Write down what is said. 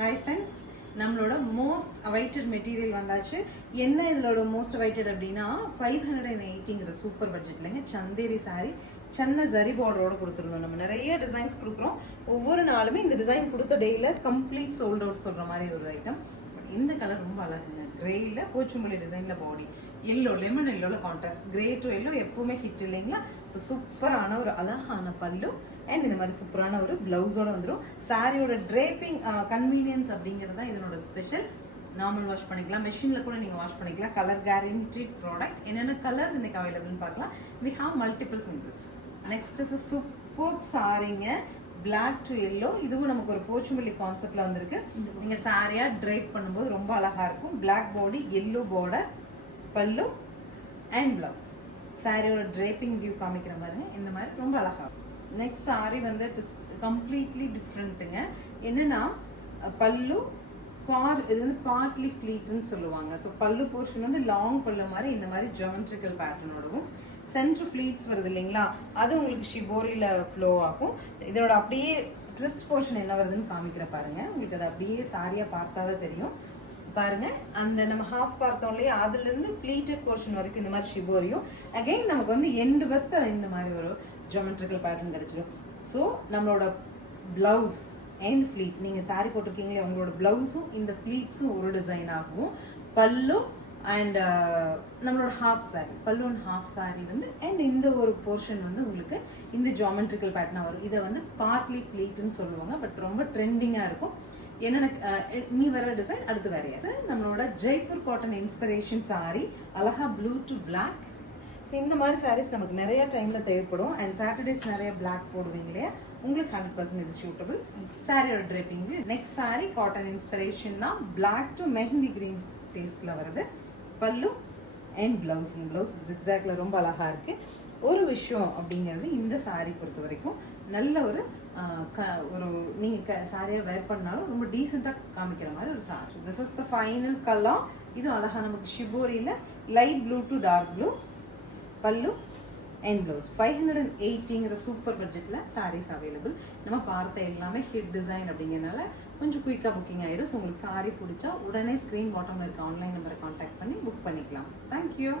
Hi friends, நம்மளோட most awaited material வந்தாச்சு. என்ன இதோட மோஸ்ட் அவைட்டட் அப்படின்னா 580ங்கிற சூப்பர் பட்ஜெட்லங்க சந்தேரி சாரி சின்ன ஜரி பார்டரோட கொடுத்துருந்தோம். நம்ம நிறைய டிசைன்ஸ் கொடுக்குறோம். ஒவ்வொரு நாளுமே இந்த டிசைன் கொடுத்த டேயில் கம்ப்ளீட் சோல்ட் அவுட் சொல்கிற மாதிரி ஒரு ஐட்டம். இந்த கலர் ரொம்ப அழகுங்க. கிரேயில் போச்சும்பள்ளி டிசைனில் பாடி எல்லோ லெமன் எல்லோவில் கான்ட்ராஸ்ட். கிரே டு எல்லோ எப்பவுமே ஹிட் இல்லைங்களா? ஸோ சூப்பரான ஒரு அழகான பல்லு அண்ட் இந்த மாதிரி சூப்பரான ஒரு பிளவுஸோட வந்துடும். சாரியோட ட்ரேப்பிங் கன்வீனியன்ஸ் அப்படிங்கிறது தான் இதனோட ஸ்பெஷல். நார்மல் வாஷ் பண்ணிக்கலாம், மெஷினில் கூட நீங்கள் வாஷ் பண்ணிக்கலாம். Colour guaranteed product. என்னென்ன கலர்ஸ் இன்னைக்கு அவைலபிள்னு பார்க்கலாம். We have multiples in this. Next is super சாரிங்க. Black to yellow. இதுவும் நமக்கு ஒரு போச்சும்பள்ளி கான்செப்ட்ல வந்திருக்கு. நீங்க சாரியா ட்ரைப் பண்ணும்போது ரொம்ப அழகா இருக்கும். பிளாக் பாடி, எல்லோ பார்டர், பல்லு அண்ட் பிளவுஸ். சாரியோட ட்ரேப்பிங் வியூ காமிக்கிற மாதிரி இந்த மாதிரி ரொம்ப அழகா இருக்கும். நெக்ஸ்ட் சாரி வந்து கம்ப்ளீட்லி டிஃப்ரெண்ட்டுங்க. என்னன்னா பல்லு இது வந்து பார்ட்லி ஃப்ளீட்னு சொல்லுவாங்க. ஸோ பல்லு போர்ஷன் வந்து லாங் பல்லு மாதிரி இந்த மாதிரி ஜியோமெட்ரிக்கல் பேட்டர்னோடவும் சென்ட்ரு ஃப்ளீட்ஸ் வருது இல்லைங்களா, அது உங்களுக்கு ஷிபோரியில் ஃப்ளோ ஆகும். இதோட அப்படியே ட்விஸ்ட் போர்ஷன் என்ன வருதுன்னு காமிக்கிற பாருங்க. உங்களுக்கு அது அப்படியே சாரியா பார்த்தாதான் தெரியும். பாருங்க, அந்த நம்ம ஹாஃப் பார்த்தோம் இல்லையா, அதுல இருந்து ஃப்ளீட்டட் போர்ஷன் வரைக்கும் இந்த மாதிரி ஷிபோரியும் அகைன் நமக்கு வந்து எண்டு வத்து இந்த மாதிரி ஒரு ஜியோமெட்ரிக்கல் பேட்டர்ன் கிடைச்சிடும். ஸோ நம்மளோட பிளவுஸ் அண்ட் ஃப்ளீட், நீங்க சாரி போட்டிருக்கீங்களே, உங்களோட பிளவுஸும் இந்த ஃப்ளீட்ஸும் ஒரு டிசைன் ஆகும். பல்லு அண்ட் நம்மளோட ஹாஃப் சாரி, பல்லு அண்ட் ஹாஃப் சாரி வந்து அண்ட் இந்த ஒரு போர்ஷன் வந்து உங்களுக்கு இந்த ஜியோமெட்ரிக்கல் பேட்டர்னா வரும். இதை வந்து பார்ட்லி ஃப்ளீட்னு சொல்லுவாங்க. பட் ரொம்ப ட்ரெண்டிங்காக இருக்கும். என்னென்ன நீ வர டிசைன் அடுத்து வேறையாது. நம்மளோட ஜெய்ப்பூர் காட்டன் இன்ஸ்பிரேஷன் சாரி, அழகா ப்ளூ டு பிளாக். ஸோ இந்த மாதிரி சாரீஸ் நமக்கு நிறைய டைம்ல தேவைப்படும். அண்ட் சாட்டர்டேஸ் நிறைய பிளாக் போடுவீங்க இல்லையா, உங்களுக்கு 100% இது சூட்டபிள். சாரியோட draping. Next sorry cotton inspiration தான். பிளாக் டு மெஹந்தி கிரீன் டேஸ்ட்ல வருது. பல்லு அண்ட் பிளவுஸ். பிளவுஸ் ஜிக்ஸாக்ல ரொம்ப அழகா இருக்கு. ஒரு விஷயம் அப்படிங்கிறது, இந்த சாரி பொறுத்த வரைக்கும் நல்ல ஒரு நீங்க சாரியா வேர் பண்ணாலும் ரொம்ப டீசெண்டா காமிக்கிற மாதிரி ஒரு sari. This is the final colour. இது அழகா நமக்கு ஷிபோரியில light blue to dark blue. Pallu and blouse. 580ங்கிற சூப்பர் பட்ஜெட்ல சாரீஸ் அவைலபிள். நம்ம பார்த்த எல்லாமே ஹிட் டிசைன் அப்படிங்கிறனால கொஞ்சம் குயிக்காக புக்கிங் ஆயிடும். ஸோ உங்களுக்கு சாரி பிடிச்சா உடனே ஸ்க்ரீன் பாட்டம்ல இருக்க ஆன்லைன் நம்பரை கான்டாக்ட் பண்ணி புக் பண்ணிக்கலாம். தேங்க்யூ.